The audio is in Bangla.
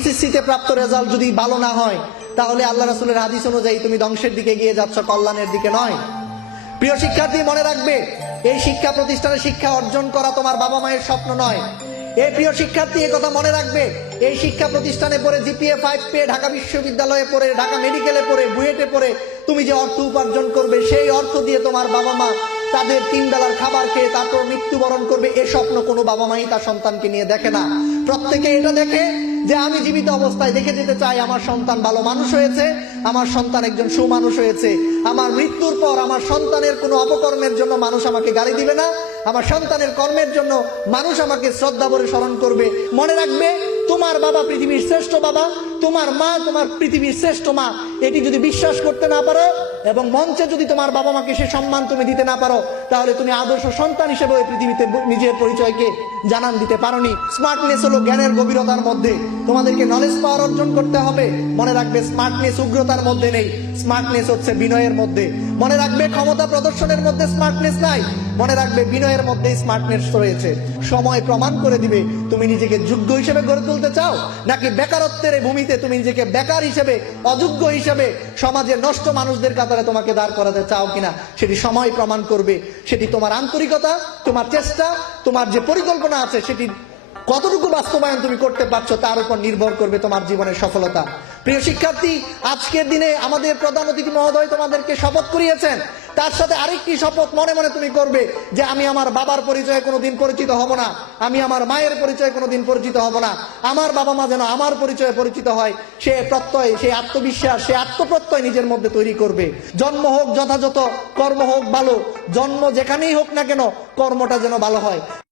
এইচএসসিতে প্রাপ্ত রেজাল্ট যদি ভালো না হয়, তাহলে আল্লাহ রাসূলের হাদিস অনুযায়ী তুমি ধ্বংসের দিকে এগিয়ে যাচ্ছ, কল্যাণের দিকে নয়। প্রিয় শিক্ষার্থী, মনে রাখবে, এই শিক্ষা প্রতিষ্ঠানে শিক্ষা অর্জন করা তোমার বাবা মায়ের স্বপ্ন নয়। এই প্রিয় শিক্ষার্থী, এই কথা মনে রাখবে, এই শিক্ষা প্রতিষ্ঠানে পড়ে জিপিএ 5 পেয়ে, ঢাকা বিশ্ববিদ্যালয়ে পড়ে, ঢাকা মেডিকেলে পড়ে, বুয়েটে পড়ে তুমি যে অর্থ উপার্জন করবে, সেই অর্থ দিয়ে তোমার বাবা মা তাদের 3 বেলার খাবার খেয়ে তারপর মৃত্যুবরণ করবে, এ স্বপ্ন কোনো বাবা মাই তার সন্তানকে নিয়ে দেখে না। প্রত্যেকে এটা দেখে যে আমি জীবিত অবস্থায় দেখে যেতে চাই আমার সন্তান ভালো মানুষ হয়েছে, আমার সন্তান একজন সুমানুষ হয়েছে, আমার মৃত্যুর পর আমার সন্তানের কোনো অপকর্মের জন্য মানুষ আমাকে গালি দিবে না, আমার সন্তানের কর্মের জন্য মানুষ আমাকে শ্রদ্ধা ভরে স্মরণ করবে। মনে রাখবে, তোমার বাবা পৃথিবীর শ্রেষ্ঠ বাবা, তোমার মা তোমার পৃথিবীর শ্রেষ্ঠ মা। এটি যদি বিশ্বাস করতে না পারো এবং মঞ্চে যদি তোমার বাবা মাকে সে সম্মান তুমি দিতে না পারো, তাহলে তুমি আদর্শ সন্তান হিসেবে ওই পৃথিবীতে নিজের পরিচয়কে জানান দিতে পারোনি। স্মার্টনেস হলো জ্ঞানের গভীরতার মধ্যে। তোমাদেরকে নলেজ পাওয়ার অর্জন করতে হবে। মনে রাখবে, স্মার্টনেস উগ্রতার মধ্যে নেই, স্মার্টনেস হচ্ছে বিনয়ের মধ্যে। মনে রাখবে, ক্ষমতা প্রদর্শনের মধ্যে স্মার্টনেস নাই, মনে রাখবে বিনয়ের মধ্যে স্মার্টনেস রয়েছে। সময় প্রমাণ করে দিবে তুমি নিজেকে যোগ্য হিসেবে গড়ে তুলতে চাও, নাকি বেকারত্বের এই ভূমিতে তুমি নিজেকে বেকার হিসেবে, অযোগ্য হিসেবে সমাজের নষ্ট মানুষদের কাতারে তোমাকে দাঁড় করাতে চাও কিনা, সেটি সময় প্রমাণ করবে। সেটি তোমার আন্তরিকতা, তোমার চেষ্টা, তোমার যে পরিকল্পনা আছে, সেটি কতটুকু বাস্তবায়ন তুমি করতে পারছো তার উপর নির্ভর করবে তোমার জীবনের সফলতা। প্রিয় শিক্ষার্থী, আজকের দিনে আমাদের প্রধান অতিথি মহোদয় তোমাদেরকে শপথ করিয়েছেন, তার সাথে আরেকটি শপথ মনে মনে তুমি করবে যে আমি আমার বাবার পরিচয়ে কোনোদিন পরিচিত হব না, আমি আমার মায়ের পরিচয়ে কোনোদিন পরিচিত হব না, আমার বাবা মা যেন আমার পরিচয়ে পরিচিত হয়। সে প্রত্যয়, সে আত্মবিশ্বাস, সে আত্মপ্রত্যয় নিজের মধ্যে তৈরি করবে। জন্ম হোক যথাযথ, কর্ম হোক ভালো, জন্ম যেখানেই হোক না কেন কর্মটা যেন ভালো হয়।